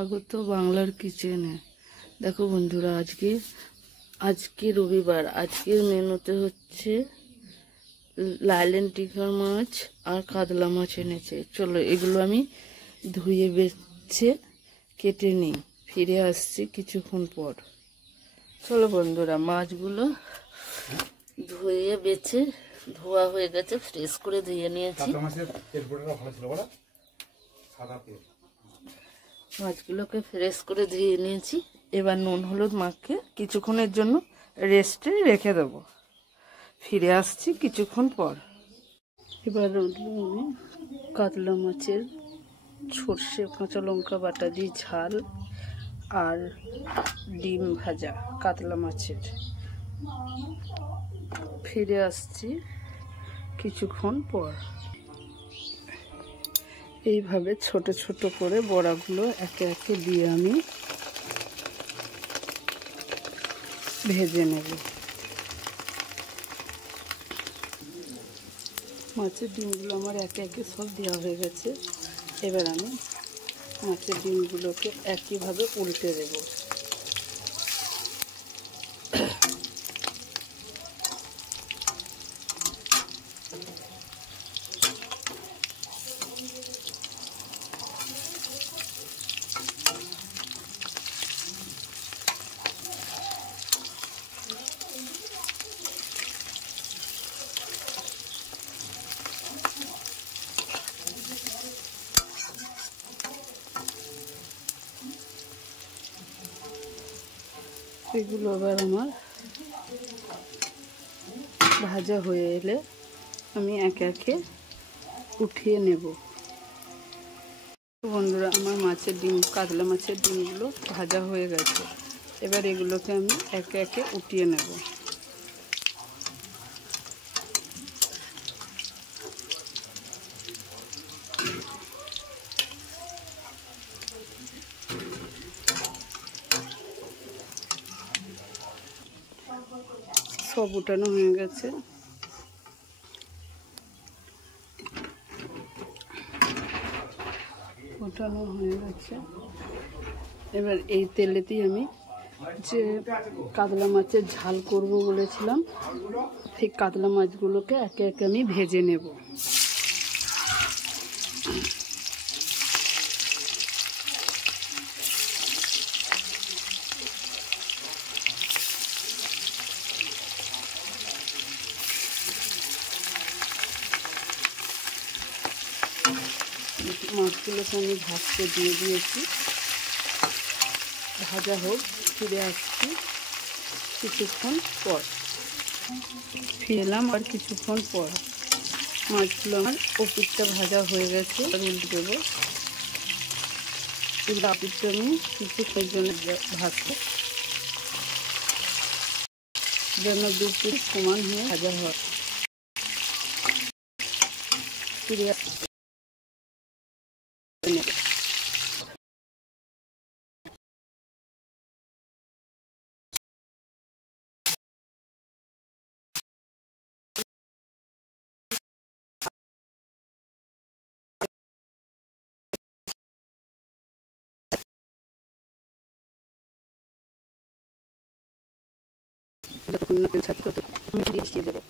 স্বাগত বাংলার কিচেনে। দেখো বন্ধুরা, আজকে রবিবার। আজকের মেনুতে হচ্ছে লাইলেন টিকার মাছ আর কাতলা মাছ এনেছে। চলো এগুলো আমি ধুয়ে বেছে কেটে নিই, ফিরে আসছি কিছুক্ষণ পর। চলো বন্ধুরা, মাছগুলো ধুয়ে বেছে ধোয়া হয়ে গেছে, ফ্রেশ করে ধুয়ে নিয়েছি। মাছগুলোকে ফ্রেশ করে ধুয়ে নিয়েছি। এবার নুন হলুদ মাখিয়ে কিছুক্ষণের জন্য রেস্টে রেখে দেবো। ফিরে আসছি কিছুক্ষণ পর। এবার আমি কাতলা মাছের সর্ষে কাঁচা লঙ্কা বাটা দিয়ে ঝাল আর ডিম ভাজা কাতলা মাছের। ফিরে আসছি কিছুক্ষণ পর। এইভাবে ছোট ছোট করে বড়াগুলো একে একে দিয়ে আমি ভেজে নেব। মাছের ডিমগুলো আমার একে একে সব দেওয়া হয়ে গেছে। এবার আমি মাছের ডিমগুলোকে একইভাবে উল্টে দেব। এগুলো আবার আমার ভাজা হয়ে এলে আমি একে একে উঠিয়ে নেব। বন্ধুরা, আমার কাতলা মাছের ডিমগুলো ভাজা হয়ে গেছে। এবার এগুলোকে আমি একে একে উঠিয়ে নেব। সব উঠানো হয়ে গেছে। এবার এই তেলেতেই আমি যে কাতলা মাছের ঝাল করব বলেছিলাম, সেই কাতলা মাছগুলোকে একে একে আমি ভেজে নেব। মাছগুলোকে আমি ভাজতে দিয়ে দিয়েছি। ভাজা হোক, ফিরে আসছি কিছুক্ষণ পর। ফিরে এলাম আর কিছুক্ষণ পর। মাছগুলো আমার ওপিঠটা ভাজা হয়ে গেছে। উল্টে দেবো। ওপিঠটা আমি কিছুক্ষণের জন্য ভাজতে, যেন দু পিঠ সমান হয়ে ভাজা হয়। ফিরে আসছি। যতক্ষণ না ছাড়তে, আমি দিয়ে দেবো।